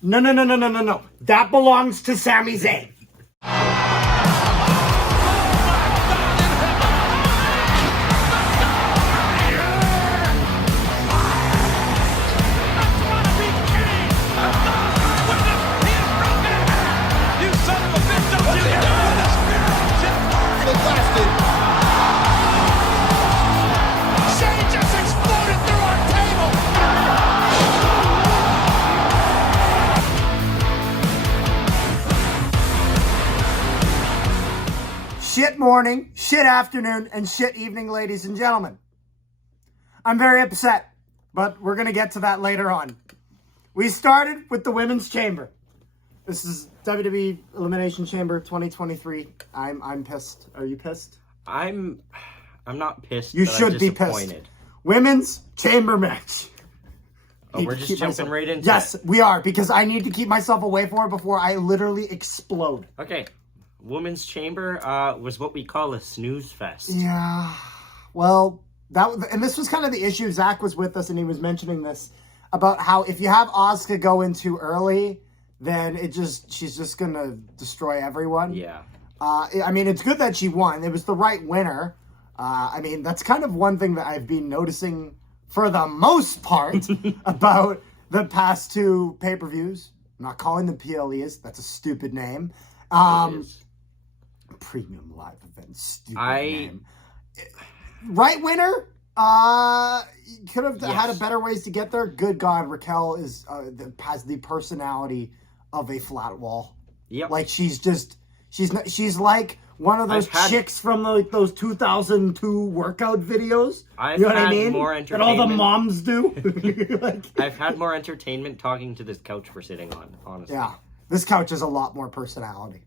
No. That belongs to Sami Zayn. Shit morning, shit afternoon, and shit evening, ladies and gentlemen. I'm very upset, but we're going to get to that later on. We started with the Women's Chamber. This is WWE Elimination Chamber 2023. I'm pissed. Are you pissed? I'm not pissed. You but should I'm be disappointed. pissed. Women's Chamber match. Oh, we're just jumping right into Yes, it. we are, because I need to keep myself away from it before I literally explode. Okay. Women's Chamber was what we call a snooze fest. Yeah. Well, and this was kind of the issue. Zach was with us and he was mentioning this about how if you have Asuka go in too early, then she's just going to destroy everyone. Yeah. I mean, it's good that she won. It was the right winner. I mean, that's kind of one thing that I've been noticing for the most part about the past two pay-per-views. I'm not calling them PLEs. That's a stupid name. Premium live event. Stupid name. Right winner. Could have had a better ways to get there. Good God, Raquel has the personality of a flat wall. Yep. Like she's like one of those chicks from those 2002 workout videos. You know what I mean? More that all the moms do. I've had more entertainment talking to this couch we're sitting on, honestly. Yeah. This couch has a lot more personality.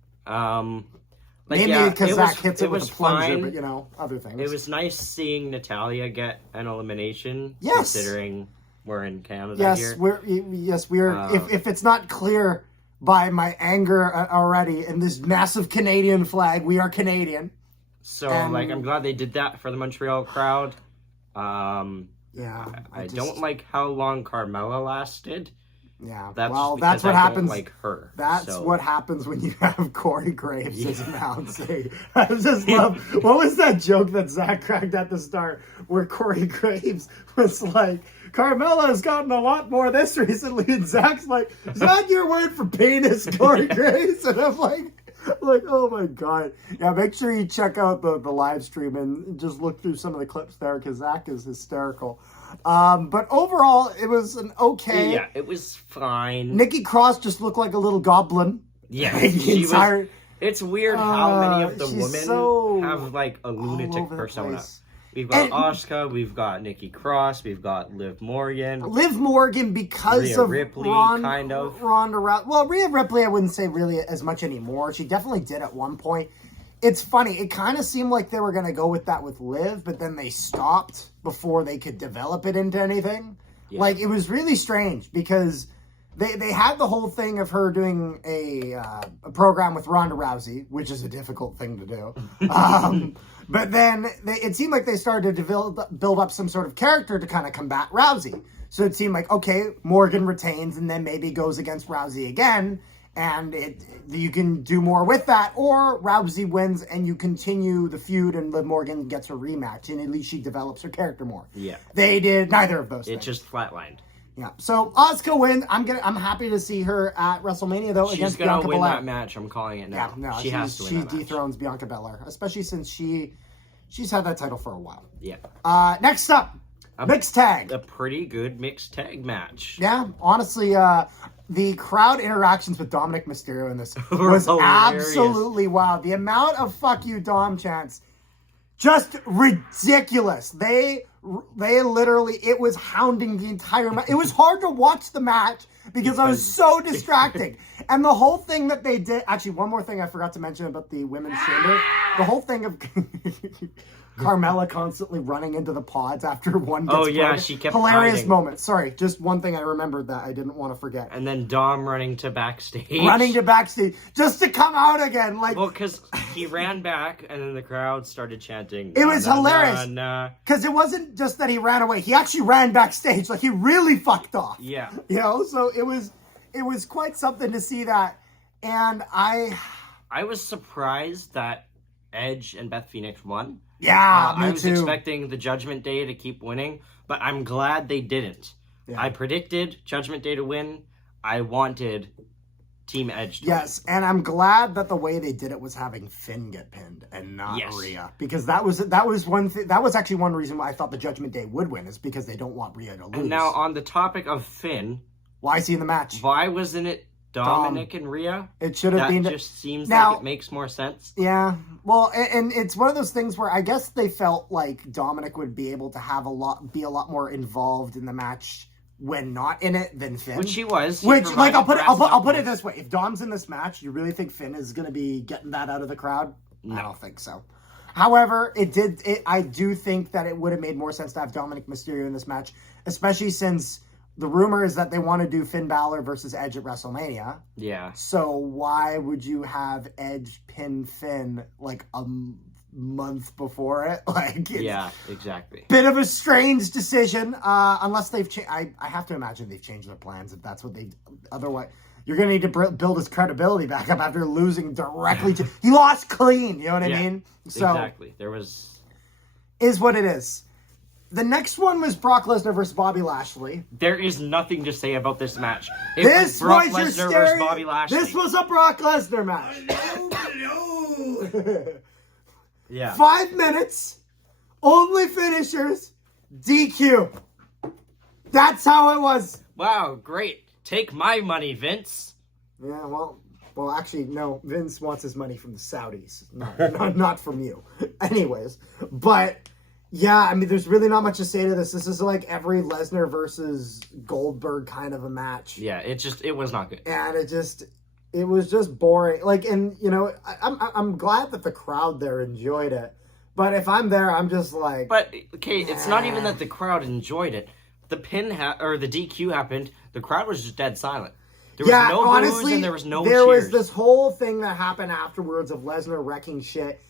Maybe because Zach hits it with a plunger, fine. but other things. It was nice seeing Natalia get an elimination. Yes. Considering we're in Canada here. We're. If it's not clear by my anger already, and this massive Canadian flag, we are Canadian. So, I'm glad they did that for the Montreal crowd. I don't like how long Carmella lasted. Yeah, that's what happens. Don't like her. That's what happens when you have Corey Graves as announcing. I just love. What was that joke that Zach cracked at the start, where Corey Graves was like, "Carmella has gotten a lot more this recently," and Zach's like, "Is that your word for penis, Corey Graves?" And I'm like, oh my God. Yeah, make sure you check out the live stream and just look through some of the clips there, because Zach is hysterical. But overall, it was an okay. Yeah, it was fine. Nikki Cross just looked like a little goblin. Yeah, it's weird how many of the women have like a lunatic persona. We've got Asuka, we've got Nikki Cross, we've got Liv Morgan. Because Rhea of Ripley, kind of. Ronda Rousey. Well, Rhea Ripley, I wouldn't say really as much anymore. She definitely did at one point. It's funny. It kind of seemed like they were going to go with that with Liv, but then they stopped before they could develop it into anything. Yeah. Like, it was really strange because they had the whole thing of her doing a program with Ronda Rousey, which is a difficult thing to do. But then it seemed like they started to build up some sort of character to kind of combat Rousey. So it seemed like, okay, Morgan retains and then maybe goes against Rousey again. And you can do more with that, or Rousey wins and you continue the feud and Liv Morgan gets her rematch, and at least she develops her character more. Yeah. They did neither of those things. It just flatlined. Yeah. So Asuka wins. I'm happy to see her at WrestleMania though against Bianca Belair. She's gonna win that match. I'm calling it now. Yeah, no, she has to win that match. She dethrones Bianca Belair, especially since she's had that title for a while. Yeah. Next up, mixed tag. A pretty good mixed tag match. Yeah, honestly, the crowd interactions with Dominic Mysterio in this was absolutely wild. The amount of "fuck you, Dom" chants, just ridiculous. They literally, it was hounding the entire match. It was hard to watch the match because I was so distracted. And the whole thing that they did, actually, one more thing I forgot to mention about the women's chamber. The whole thing of Carmella constantly running into the pods after one gets broken. She kept hilarious hiding. moment. Sorry, just one thing I remembered that I didn't want to forget. And then Dom running to backstage. Just to come out again. Well, because he ran back and then the crowd started chanting. It was hilarious. Because it wasn't just that he ran away. He actually ran backstage. Like, he really fucked off. Yeah. So it was it was quite something to see that. And I was surprised that Edge and Beth Phoenix won. Yeah, me I was too. expecting the Judgment Day to keep winning, but I'm glad they didn't. Yeah. I predicted Judgment Day to win. I wanted Team Edge to win. And I'm glad that the way they did it was having Finn get pinned and not Rhea, because that was one thing. That was actually one reason why I thought the Judgment Day would win, is because they don't want Rhea to lose. And now on the topic of Finn, why is he in the match? Why wasn't it Dominic and Rhea? It should have been. That just seems like it makes more sense. Yeah. Well, and it's one of those things where I guess they felt like Dominic would be able to be a lot more involved in the match when not in it than Finn. Which he was. I'll put it this way: if Dom's in this match, you really think Finn is going to be getting that out of the crowd? No. I don't think so. However, I do think that it would have made more sense to have Dominic Mysterio in this match, especially since the rumor is that they want to do Finn Balor versus Edge at WrestleMania. Yeah. So why would you have Edge pin Finn like a month before it? Yeah, exactly. Bit of a strange decision, unless they've changed. I have to imagine they've changed their plans if that's what they. Otherwise, you're going to need to build his credibility back up after losing directly to. He lost clean. You know what I mean? So exactly. Is what it is. The next one was Brock Lesnar versus Bobby Lashley. There is nothing to say about this match. This was Brock Lesnar versus Bobby Lashley. This was a Brock Lesnar match. No. Yeah. 5 minutes, only finishers, DQ. That's how it was. Wow, great. Take my money, Vince. Yeah, well, actually, no. Vince wants his money from the Saudis, not from you. Anyways, but yeah, I mean, there's really not much to say to this. This is like every Lesnar versus Goldberg kind of a match. Yeah, it was not good. And it was just boring. And you know, I'm glad that the crowd there enjoyed it. But if I'm there, I'm just like. But okay, it's not even that the crowd enjoyed it. The pin or the DQ happened. The crowd was just dead silent. There was no honestly, boos and there was no There cheers. was this whole thing that happened afterwards of Lesnar wrecking shit.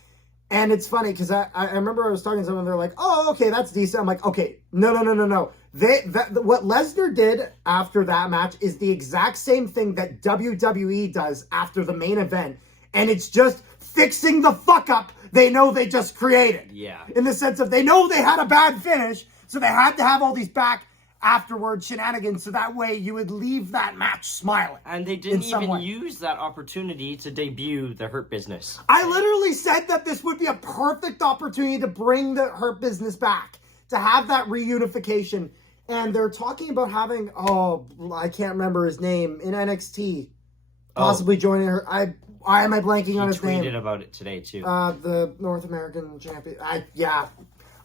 And it's funny because I remember I was talking to someone, they're like, oh, okay, that's decent. I'm like, okay, no. What Lesnar did after that match is the exact same thing that WWE does after the main event. And it's just fixing the fuck up they know they just created. Yeah. In the sense of they know they had a bad finish, so they had to have all these back afterward shenanigans, so that way you would leave that match smiling. And they didn't even use that opportunity to debut the Hurt Business. I literally said that this would be a perfect opportunity to bring the Hurt Business back, to have that reunification. And they're talking about having, I can't remember his name, in NXT, possibly joining her. Why am I blanking on his name? He tweeted about it today, too. The North American champion.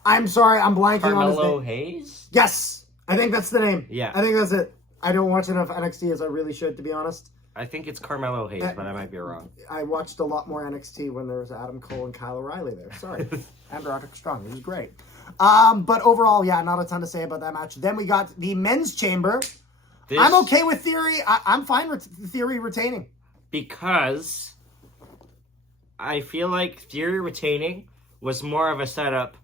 I'm sorry, I'm blanking on his name. Carmelo Hayes? Yes! I think that's the name. Yeah. I think that's it. I don't watch enough NXT as I really should, to be honest. I think it's Carmelo Hayes, but I might be wrong. I watched a lot more NXT when there was Adam Cole and Kyle O'Reilly there. Sorry. And Roderick Strong. He was great. But overall, not a ton to say about that match. Then we got the men's chamber. I'm okay with Theory. I'm fine with Theory retaining. Because I feel like Theory retaining was more of a setup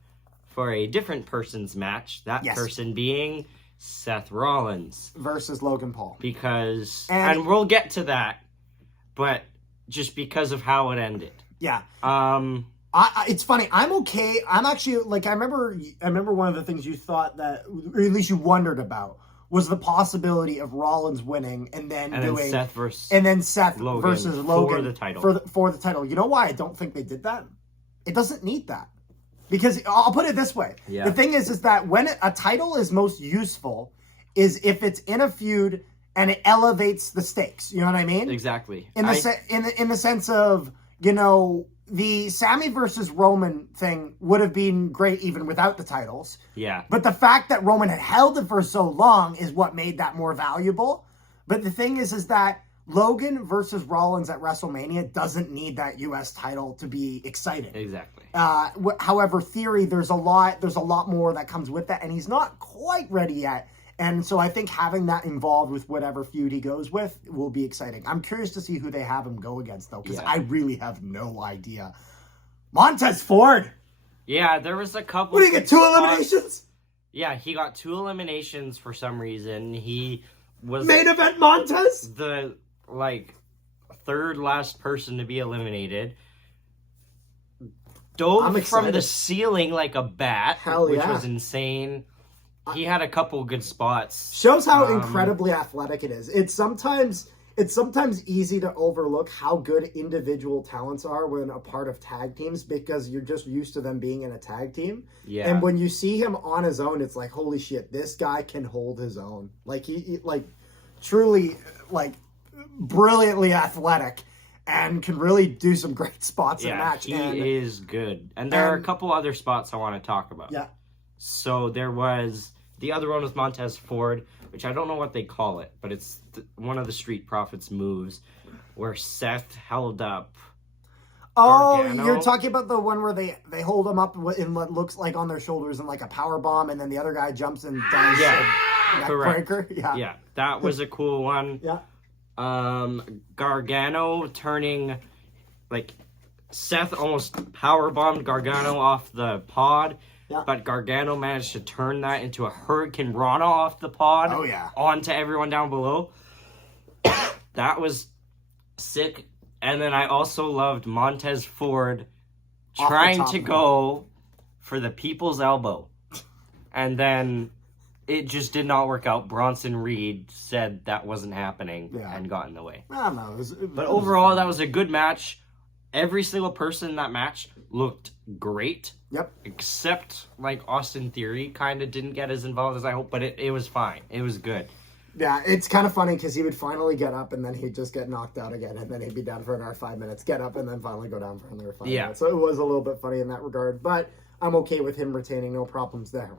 for a different person's match. That person being Seth Rollins. Versus Logan Paul. Because, and we'll get to that, but just because of how it ended. Yeah. It's funny. I'm okay. I'm actually, I remember one of the things you thought that, or at least you wondered about, was the possibility of Rollins winning and then Seth versus Logan for the title. For the title. You know why I don't think they did that? It doesn't need that. Because I'll put it this way. Yeah. The thing is that when a title is most useful is if it's in a feud and it elevates the stakes. You know what I mean? Exactly. In the sense of, the Sammy versus Roman thing would have been great even without the titles. Yeah. But the fact that Roman had held it for so long is what made that more valuable. But the thing is that Logan versus Rollins at WrestleMania doesn't need that U.S. title to be exciting. Exactly. However, Theory, there's a lot more that comes with that, and he's not quite ready yet. And so I think having that involved with whatever feud he goes with will be exciting. I'm curious to see who they have him go against, though, because I really have no idea. Montez Ford! Yeah, there was a couple... What, did he get 2 eliminations? Yeah, he got 2 eliminations for some reason. He was main event Montez. the third last person to be eliminated. Dove from the ceiling like a bat, which was insane. He had a couple good spots. Shows how incredibly athletic it is. It's sometimes easy to overlook how good individual talents are when a part of tag teams because you're just used to them being in a tag team. Yeah. And when you see him on his own, it's like, holy shit, this guy can hold his own. Like he truly brilliantly athletic and can really do some great spots in a match. He is good. And there are a couple other spots I want to talk about. Yeah. So there was the other one was Montez Ford, which I don't know what they call it, but it's one of the Street Profits moves where Seth held up Gargano. You're talking about the one where they hold him up in what looks like on their shoulders in like a power bomb, and then the other guy jumps and down. Correct. Breaker. Yeah, that was a cool one. Yeah. Gargano turning, Seth almost power bombed Gargano off the pod. Yeah. But Gargano managed to turn that into a Hurricane Rana off the pod. Oh, yeah. Onto everyone down below. That was sick. And then I also loved Montez Ford trying to go for the people's elbow. And then it just did not work out. Bronson Reed said that wasn't happening and got in the way. I don't know. But overall, that was a good match. Every single person in that match looked great. Yep. Except, Austin Theory kind of didn't get as involved as I hoped, but it was fine. It was good. Yeah, it's kind of funny because he would finally get up and then he'd just get knocked out again and then he'd be down for another 5 minutes, get up and then finally go down for another 5 minutes. So it was a little bit funny in that regard, but I'm okay with him retaining, no problems there.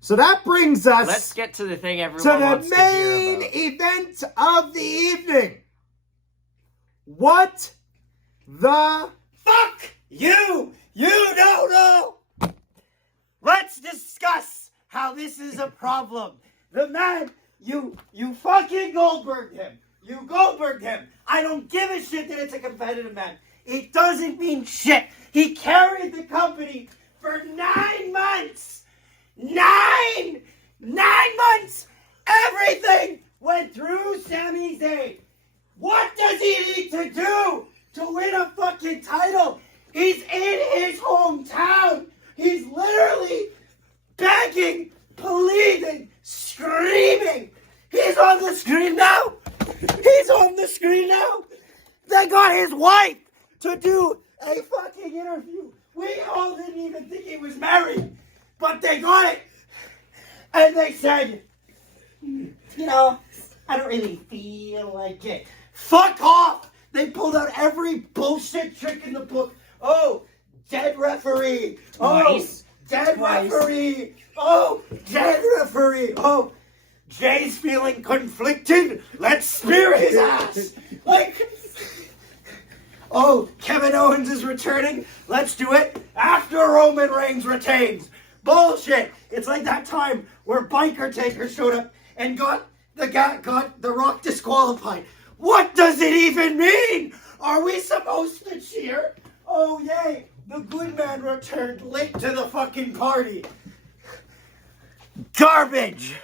So that brings us... Let's get to the thing everyone wants to hear about. To the main event of the evening. What the fuck you don't know? Let's discuss how this is a problem. The man, you fucking Goldberged him. You Goldberged him. I don't give a shit that it's a competitive match. It doesn't mean shit. He carried the company for 9 months. 9 months. Everything went through Sami Zayn. What does he need to do to win a fucking title? He's in his hometown. He's literally begging, pleading, screaming. He's on the screen now. He's on the screen now. They got his wife to do a fucking interview. We all didn't even think he was married, but they got it. And they said, I don't really feel like it. Fuck off. They pulled out every bullshit trick in the book. Oh, dead referee. Twice. Oh, dead referee. Oh, dead referee. Oh, Jay's feeling conflicted. Let's spear his ass. Oh, Kevin Owens is returning. Let's do it after Roman Reigns retains. Bullshit. It's like that time where Biker Taker showed up and got The Rock disqualified. What does it even mean? Are we supposed to cheer? Oh, yay. The good man returned late to the fucking party. Garbage.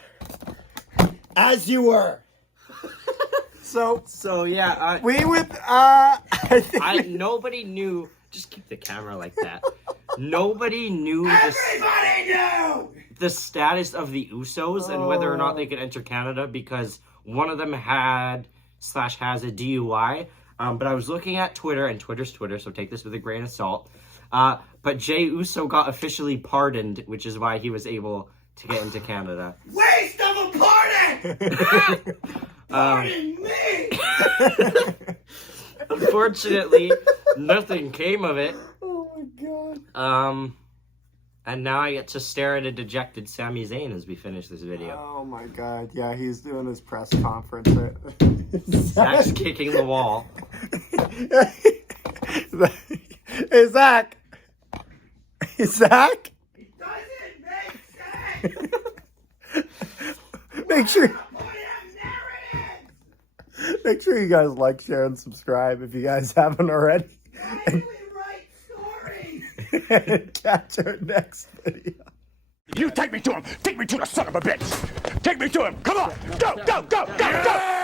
As you were. So yeah, we would, nobody knew, just keep the camera like that. Nobody knew Everybody knew! The status of the Usos and whether or not they could enter Canada because one of them has a DUI. But I was looking at Twitter, and Twitter's Twitter, so take this with a grain of salt. But Jey Uso got officially pardoned, which is why he was able to get into Canada. Waste of a pardon! Pardon me! Unfortunately, nothing came of it. Oh my god. And now I get to stare at a dejected Sami Zayn as we finish this video. Oh my god, yeah, he's doing his press conference. Zach's kicking the wall. Hey, Zach! Hey, Zach! It doesn't make sense! Make sure... Narratives! Make sure you guys like, share, and subscribe if you guys haven't already. Why do we write stories? And catch our next video. You take me to him. Take me to the son of a bitch. Take me to him. Come on. Go, go, go, go, go.